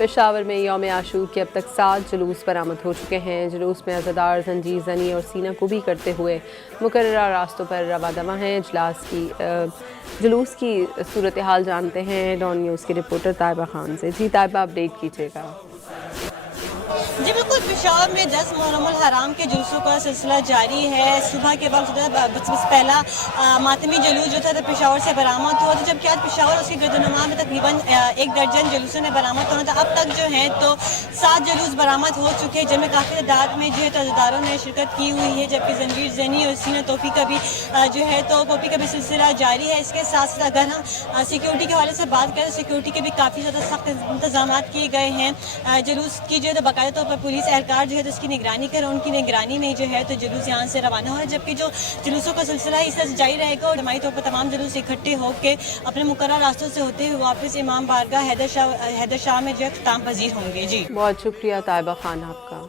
पेशावर में यौम आशूर के अब तक 7 जुलूस बरामद हो चुके हैं। जुलूस में अज़ादार जंजीर ज़नी और सीना कुबी करते हुए मुकर्ररा रास्तों पर रवा दवा हैं। जुलूस की सूरत हाल जानते हैं डॉन न्यूज़ की रिपोर्टर ताइबा खान से। जी ताइबा, अपडेट कीजिएगा। जी बिल्कुल, पेशावर में 10 मुहर्रमुल हराम के जुलूसों का सिलसिला जारी है। सुबह के वक्त पहला मातमी जुलूस जो था पेशावर से बरामद हुआ था, जबकि आज पेशावर उसके गर्दनुमा में तकरीबन 1 दर्जन जुलूसों ने बरामद होना था। अब तक जो है तो 7 जुलूस बरामद हो चुके हैं, जिनमें काफ़ी तादाद में जो है अज़ादारों ने शिरकत की हुई है, जबकि जंजीर ज़नी और सीना तोपी का भी जो है तो कॉपी का भी सिलसिला जारी है। इसके साथ साथ अगर हम सिक्योरिटी के हवाले से बात करें, सिक्योरिटी के भी काफ़ी ज़्यादा सख्त इंतजाम किए गए हैं। जुलूस की जो है बाकायदा तौर पर पुलिस एहलकार जो है तो उसकी निगरानी कर, उनकी निगरानी में जो है तो जुलूस यहाँ से रवाना हो रहा है, जबकि जो जुलूसों का सिलसिला है इस तरह से जारी रहेगा और जमाई तौर पर तमाम जुलूस इकट्ठे होकर अपने मुकर्रर रास्तों से होते हुए वापस इमाम बारगाह हैदर शाह में जो है ख़िताम पजीर होंगे। जी बहुत शुक्रिया ताइबा खान आपका।